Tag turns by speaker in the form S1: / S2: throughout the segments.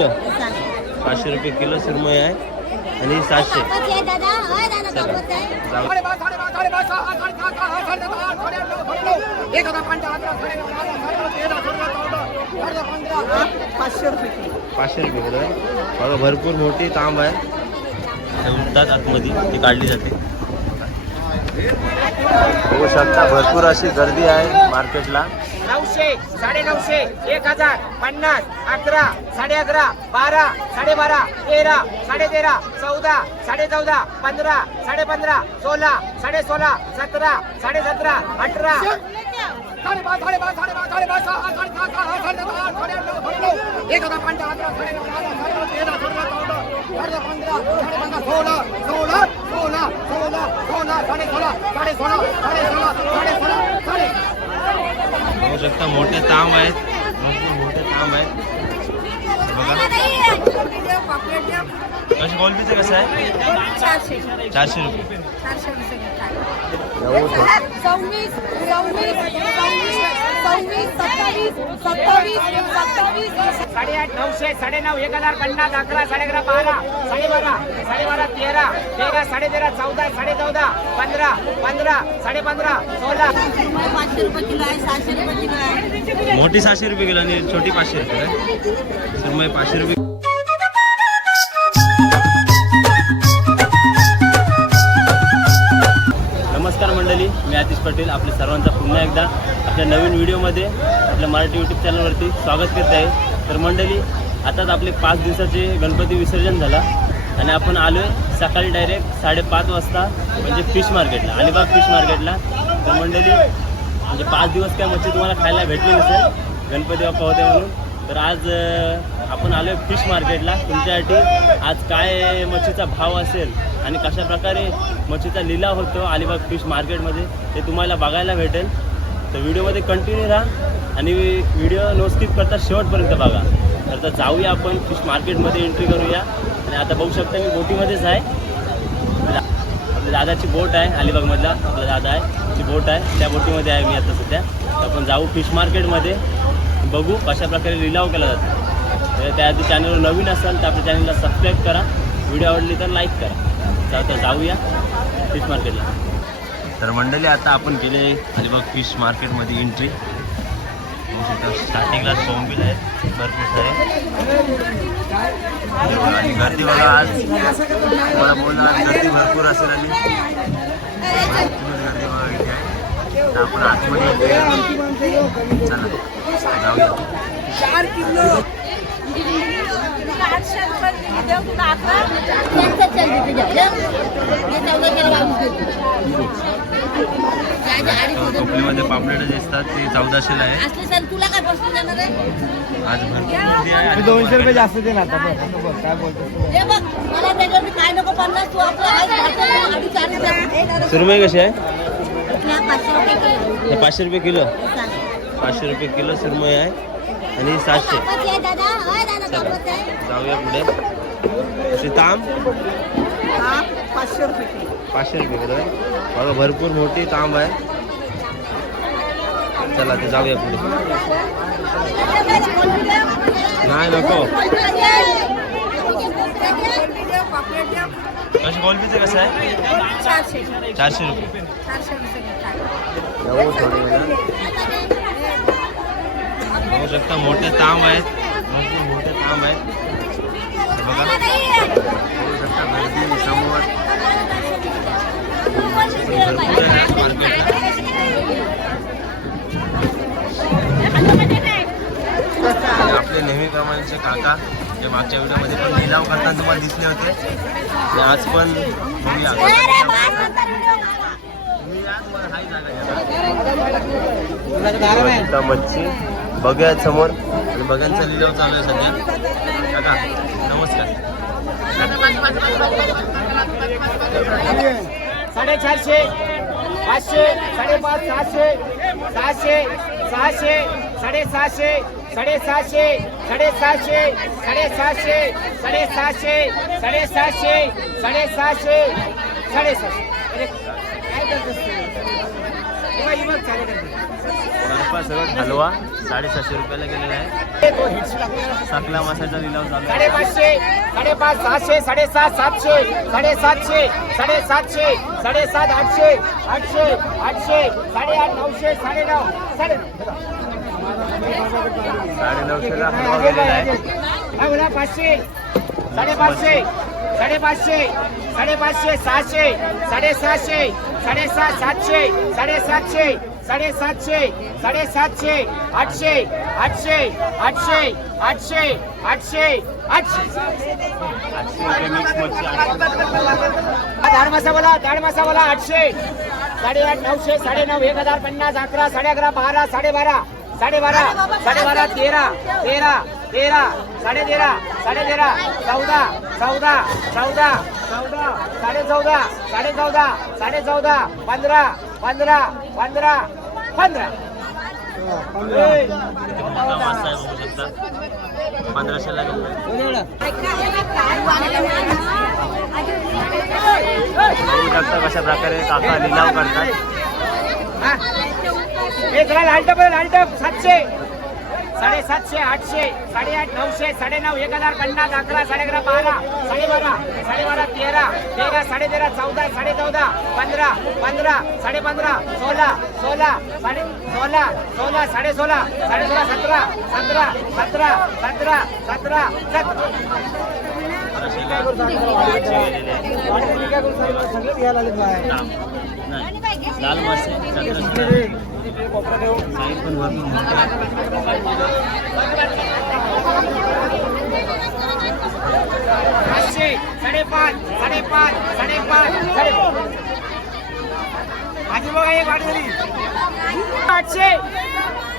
S1: पाचशे रुपये किलो सुरमई आहे आणि सातशे
S2: पाचशे रुपये किलो
S1: आहे. बघा भरपूर मोठी तांब आहे. म्हणतात उठतात आतमध्ये. ती काढली जाते. बघू शकता भरपूर अशी गर्दी आहे मार्केटला.
S3: नऊशे साडे नऊशे एक हजार पन्नास अकरा साडे अकरा बारा साडे बारा तेरा साडे तेरा चौदा साडे चौदा पंधरा साडे पंधरा सोळा साडे सोळा सतरा साडे सतरा अठरा एक हजार पंधरा अकरा साडे सोळा, सोळा, सोळा, सोळा, सोळा, साडे सोळा, साडे सोळा, साडे सोळा, साडे सोळा, साडे
S1: शकता मोठे तांब आहेत भरपूर मोठे तांब आहेत. बघा. कशी गोलबीचं कसं आहे?
S2: चारशे
S1: रुपये.
S3: साडेआठ नऊशे साडे नऊ एक हजार पन्नास अकरा साडे अकरा बारा साडे बारा साडे बारा तेरा तेरा साडे तेरा चौदा साडे चौदा पंधरा पंधरा साडे पंधरा सोळा.
S2: पाचशे रुपये किलो आहे सहाशे रुपये किलो आहे.
S1: मोठी सहाशे रुपये किलो आणि छोटी पाचशे रुपये. काय सुरमई पाचशे रुपये पटेल आपल्या सर्वांचा पुन्हा एकदा आपल्या नवीन व्हिडिओमध्ये आपल्या मराठी यूट्यूब चॅनलवरती स्वागत करत आहे. तर मंडळी आताच आपले पाच दिवसाचे गणपती विसर्जन झाला आणि आपण आलो आहे सकाळी डायरेक्ट साडेपाच वाजता म्हणजे फिश मार्केटला अलिबाग फिश मार्केटला तर मंडळी म्हणजे पाच दिवस काय मच्छी तुम्हाला खायला भेटली नसेल गणपती बाप्पा होते म्हणून तर आज आपण आलो आहे फिश मार्केटला तुमच्यासाठी. आज काय मच्छीचा भाव असेल आणि कशा प्रकारे मच्छीचा लिलाव होतो अलिबाग फिश मार्केटमध्ये ते तुम्हाला बघायला भेटेल. तर व्हिडिओमध्ये कंटिन्यू राहा आणि व्हिडिओ नो स्किप करता शेवटपर्यंत बघा. तर आता जाऊया आपण फिश मार्केटमध्ये एंट्री करूया. आणि आता बघू शकता मी बोटीमध्येच आहे. आपल्या दादाची बोट आहे अलिबागमधला आपला दादा आहे. ती बोट आहे. त्या बोटीमध्ये आहे मी आता सध्या. तर आपण जाऊ फिश मार्केटमध्ये बघू कशा प्रकारे लिलाव केला जातो. त्याआधी चॅनल नवीन असाल तर आपल्या चॅनलला सबस्क्राईब करा. व्हिडिओ आवडली तर लाईक करा. तर जाऊया फिश मार्केटला तर मंडळी आता आपण गेले अलिबाग फिश मार्केटमध्ये एंट्री स्टार्टिंगला बोंबील आहे भरपूर सारे. आणि गर्दी बघा आज. मला बोलला आज गर्दी भरपूर असेल आणि गर्दी बघा इथे. आहे तर आपण आतमध्ये चला.
S2: चार किलो.
S1: पापलेट दिसतात ते चौदाशेला आहे. आज भरपूर
S4: दोनशे रुपये जास्त दे ना काय बोलतो
S1: सुरमई कशी आहे?
S2: पाचशे रुपये किलो.
S1: पाचशे रुपये किलो सुरमई आहे आणि सातशे. जाऊया पुढे.
S2: हा पाचशे रुपये किलो
S1: पाचशे रुपये किलो आहे. बघा भरपूर मोठी तांब आहे. चला ते जाऊया पुढे. नाही नको. गोलबीचं कसं आहे?
S2: चारशे.
S1: रुपये. जाऊ थोडे वेळा बघू शकता मोठे तांब आहेत. भरपूर मोठे तांब आहेत. बघा. शकता गर्दी समोर. भरपूर आज आपले नेहमी प्रमाणेचे काका जे मागच्या व्हिडिओमध्ये पण लिलाव करताना तुम्हाला दिसले होते. आणि आज पण तुम्ही या, तुम्हाला हाही जागा मच्छी. बघूया समोर. आणि बघ्यांचा लिलाव चालू आहे सध्या. काका नमस्कार.
S3: साडेचारशे पाचशे साडेपाच सहाशे सहाशे सहाशे साडेसहाशे साडेसहाशे साडेसहाशे साडेसहाशे साडेसहाशे साडेसहाशे साडेसहाशे साडेसहाशे. काय करतोस
S1: गणपा सगळं हलवा साडेसातशे रुपयाला गेलेला आहे. साकला मासाचा लिलाव चालू
S3: साडेपाचशे साडेपाच सहाशे साडेसात सातशे साडेसातशे साडेसातशे साडेसात आठशे आठशे आठशे साडेआठ नऊशे साडेनऊ साडेनऊ
S1: साडेनऊशेला हलवा गेलेला आहे.
S3: पाचशे साडेपाचशे. साडेपाचशे साडेपाचशे सहाशे साडेसहाशे साडेसात सातशे साडेसातशे साडेसातशे साडेसातशे आठशे आठशे आठशे आठशे आठशे आठशे.
S1: आठशे रुपये मिक्स आठशे
S3: दाड आठ दाड साडे आठशे. साडेआठ नऊशे साडेनऊ एक हजार पन्नास अकरा साडे अकरा बारा साडेबारा. साडेबारा साडेबारा तेरा तेरा तेरा साडे तेरा साडे तेरा चौदा चौदा चौदा चौदा साडे चौदा साडे चौदा साडे चौदा पंधरा. पंधरा. पंधरा पंधरा
S1: बघू शकता कशा प्रकारे काका लिलाव करतात?
S3: हा. जरा लालटप लालटप सातशे. साडेसातशे आठशे. साडेआठ नऊशे साडेनऊ एक हजार पन्नास अकरा साडे अकरा बारा साडेबारा साडेबारा तेरा तेरा साडे तेरा चौदा साडे चौदा पंधरा पंधरा साडे पंधरा सोळा सोळा साडे सोळा सोळा साडे सोळा साडे सोळा सतरा सतरा सतरा सतरा. सतरा सतरा
S1: नाही लाल मासे सतराशे साईज पण
S3: पाचशे साडेपाच साडेपाच साडेपाच. साडे आजी बघा एक वाट झाली. आठशे.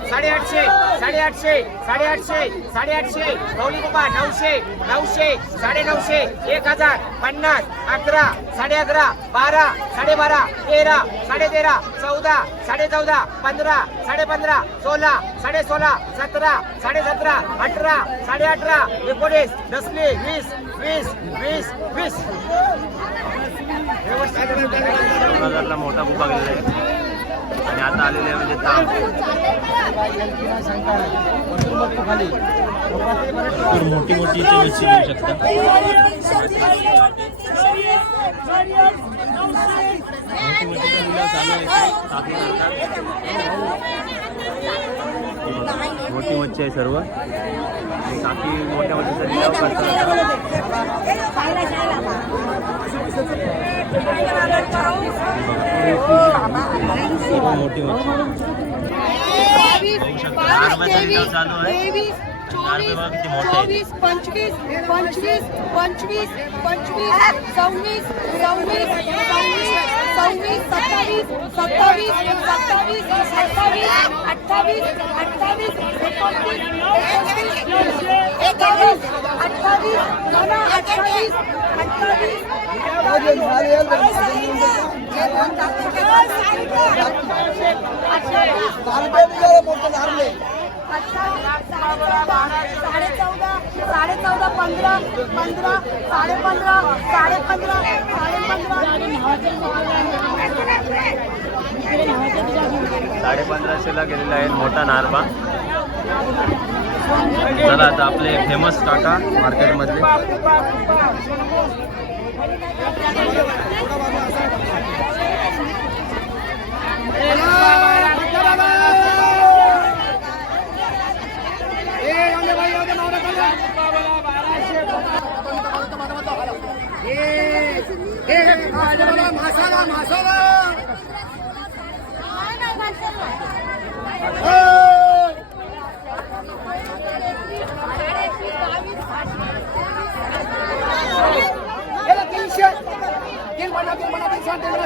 S3: साडेआठशे साडेआठशे साडेआठशे साडेआठशे गौली बाबा नऊशे नऊशे साडे नऊशे एक हजार पन्नास अकरा साडे अकरा बारा साडेबारा तेरा साडे तेरा चौदा साडे चौदा पंधरा साडे पंधरा सोळा साडे सोळा सतरा साडे सतरा अठरा साडे अठरा एकोणीस दसले वीस वीस वीस वीस.
S1: मोठा आणि आता आलेले म्हणजे ताम मोठी मोठी मच्छी घेऊ शकता मोठी मोठीचा लिलाव चालू आहे काकी करतात. मोठी मच्छी आहे सर्व आणि काकी मोठ्या मच्छीचा लिलाव करतात सर्व मोठी मच्छी नारळाचा लिलाव चालू आहे नारळ बघा किती मोठे आहेत
S2: चोवीस पंचवीस पंचवीस पंचवीस पंचवीस सव्वीस सव्वीस सव्वीस सव्वीस सत्तावीस सत्तावीस सत्तावीस सत्तावीस अठ्ठावीस अठ्ठावीस एकोणतीस एकोणतीस एकोणीस अठ्ठावीस दोन अठ्ठावीस अठ्ठावीस साडे चौदा साडे चौदा पंधरा पंधरा साडे पंधरा साडे पंधरा साडे पंधरा
S1: साडे पंधराशेला गेलेला आहे मोठा नारबा. चला आता आपले फेमस काका मार्केटमधले
S3: मासाला मासाला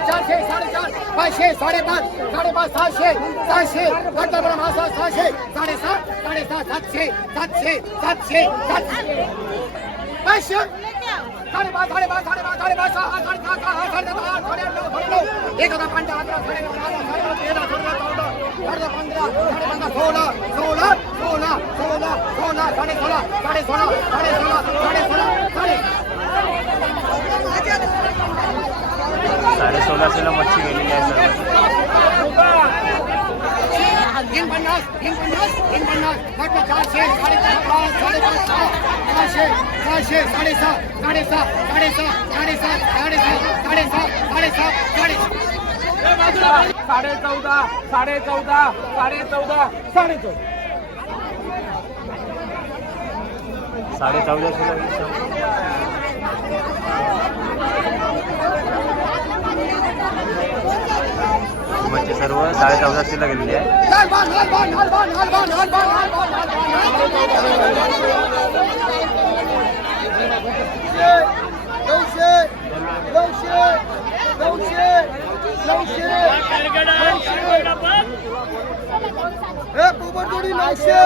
S3: चारशे साडेचार पाचशे साडेपाच साडेपाच सहाशे सहाशे अठरा मासा सहाशे साडेसात साडेसात सातशे सातशे सातशे सातशे पाचशे साडेपाच साडेपाच साडेपाच साडेपाच सहा साडेसात सहा साडेसात आठ साडेआठ नऊ साडेनऊ एक हजार पंधरा अकरा साडे अकरा तेरा चौदा चौदा साडे पंधरा साडे पंधरा सोळा सोळा सोळा सोळा सोळा साडे सोळा साडे सोळा साडे सोळा साडे सोळा साडे
S1: साडे सोळाशेला मच्छी गेलेली आहे सर्व
S3: पन्नास पन्नास पन्नास म्हटलं चारशे साडेपाच सहा सहाशे साडेसहा साडेसहा साडेसहा साडेसात साडेसात साडेसात साडेसात साडे साडे चौदा साडे चौदा साडे चौदा साडे चौदा
S1: साडे चौदाशेला म्हणजे सर्व साडे चौदाशेला गेलेली आहे
S3: लाल बाण लाल बाण लाल बाण लाल बाण लाल बाण लाल बाण लाल नऊशे नऊशे नऊशे नऊशे हे पोपटजोडी नऊशे.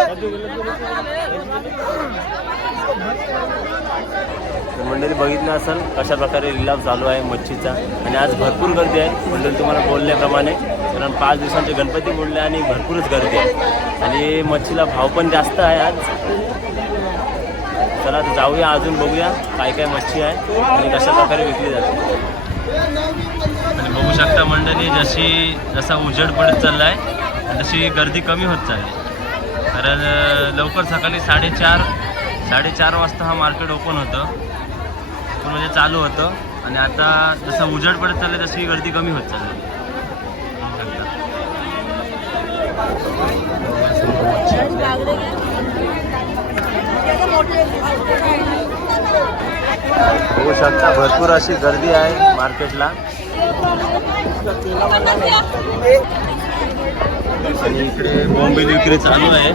S1: मंडळी बघितलं असेल कशा प्रकारे लिलाव चालू आहे मच्छीचा. आणि आज भरपूर गर्दी आहे. मंडळी तुम्हाला बोलल्याप्रमाणे. कारण पाच दिवसांचे गणपती बोलले आणि भरपूरच गर्दी आहे. आणि मच्छीला भाव पण जास्त आहे आज. चला तर जाऊया अजून बघूया काय काय मच्छी आहे आणि कशा प्रकारे विकली जाते. आणि बघू शकता मंडळी जशी जसा उजेड पडत चालला आहे तशी गर्दी कमी होत चालली. कारण लवकर सकाळी साडेचार साडेचार वाजता हा मार्केट ओपन होतं. ओपन म्हणजे चालू होतं. आणि आता जसं उजेड पडत चाललं तशी गर्दी कमी होत चालली. होऊ शकता. भरपूर अशी गर्दी आहे मार्केटला. आणि इकडे बॉम्बे विक्री चालू आहे.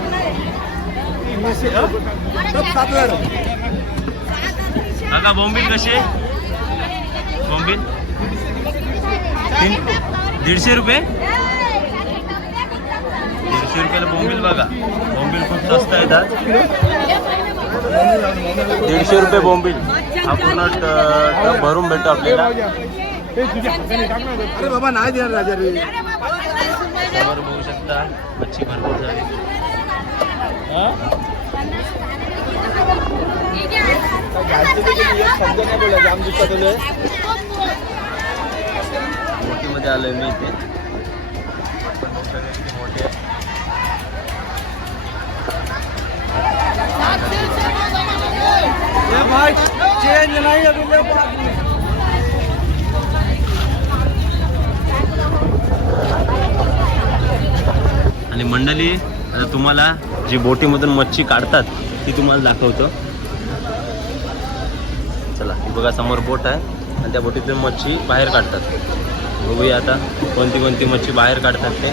S1: काका बॉम्बिल कसे? बॉम्बिल तीन दीडशे रुपये? दीडशे रुपयाला बॉम्बिल बघा. बॉम्बिल खूप स्वस्त आहेत आज दीडशे रुपये बोंबील हा पूर्ण ट- टब भरून भेटतो आपल्याला.
S4: अरे बाबा नाही देणार राजा रे.
S1: समोर बघू शकता मच्छी भरपूर झाली. हा? मोठीमध्ये आलोय मी इथे. मोठे
S4: भाई चेंज नहीं अभी ले
S1: आणि मंडळी आता तुम्हाला जी बोटीमधून मच्छी काढतात ती तुम्हाला दाखवतो. चला बघा समोर बोट आहे. आणि त्या बोटीतून मच्छी बाहेर काढतात. बघूया आता कोणती कोणती मच्छी बाहेर काढतात ते.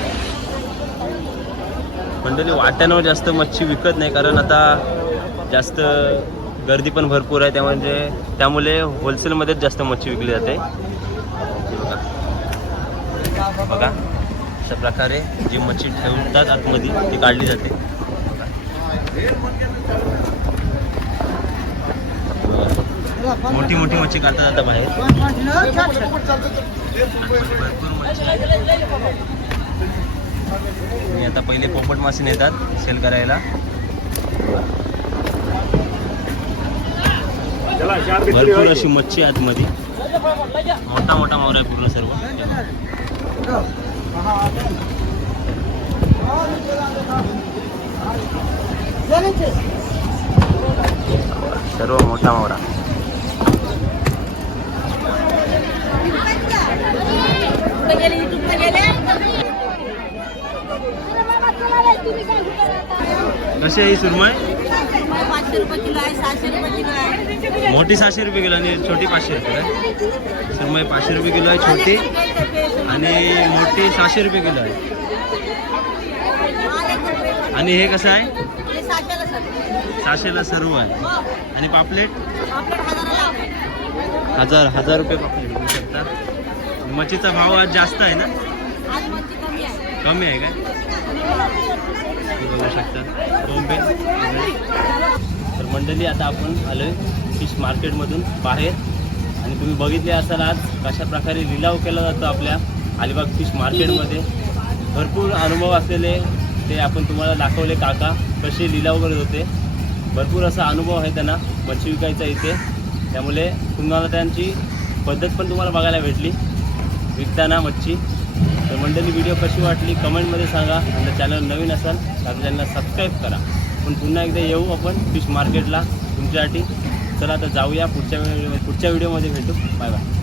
S1: मंडळी वाट्यानं जास्त मच्छी विकत नाही कारण आता जास्त गर्दी पण भरपूर आहे त्यामध्ये त्यामुळे होलसेलमध्येच जास्त मच्छी विकली जाते. बघा. बघा अशा प्रकारे जी मच्छी ठेवतात आतमध्ये ती काढली जाते. मोठी मोठी मच्छी काढता जातात बाहेर. भरपूर मच्छी आणि आता पहिले पोपट मासे नेतात सेल करायला. भरपूर अशी मच्छी आतमध्ये मोठा मोठा मोर आहे पूर्ण सर्व. सर्व मोठा मोरा कशी आहे ही सुरमय
S2: पाचशे रुपये किलो आहे सहाशे रुपये किलो आहे.
S1: मोठी सहाशे रुपये किलो आणि छोटी पाचशे रुपये काय सुरमई पाचशे रुपये किलो आहे छोटी. आणि मोठी सहाशे रुपये किलो आहे. आणि हे कसं आहे? सहाशेला सर्व आहे. आणि पापलेट? हजार हजार रुपये पापलेट बघू शकता. मच्छीचा भाव आज जास्त आहे ना? कमी आहे काय? हे. बघू शकता. बॉम्बे. मंडळी आता आपण आलोय फिश मार्केटमधून बाहेर. आणि तुम्ही बघितले असाल आज कशा प्रकारे लिलाव केला जातो आपल्या अलिबाग फिश मार्केटमध्ये. भरपूर अनुभव असलेले ते आपण तुम्हाला दाखवले काका कसे लिलाव करत होते. भरपूर असा अनुभव आहे त्यांना मच्छी विकायचा इथे. त्यामुळे तुम्हाला त्यांची पद्धत पण तुम्हाला बघायला भेटली. विकताना मच्छी. तर मंडळी व्हिडिओ कशी वाटली? कमेंटमध्ये सांगा. आणि चॅनल नवीन असाल तर चॅनलला सबस्क्राईब करा. पण पुन्हा एकदा येऊ आपण फिश मार्केटला तुमच्यासाठी. चला आता जाऊया पुढच्या पुढच्या व्हिडिओमध्ये भेटू. Bye bye.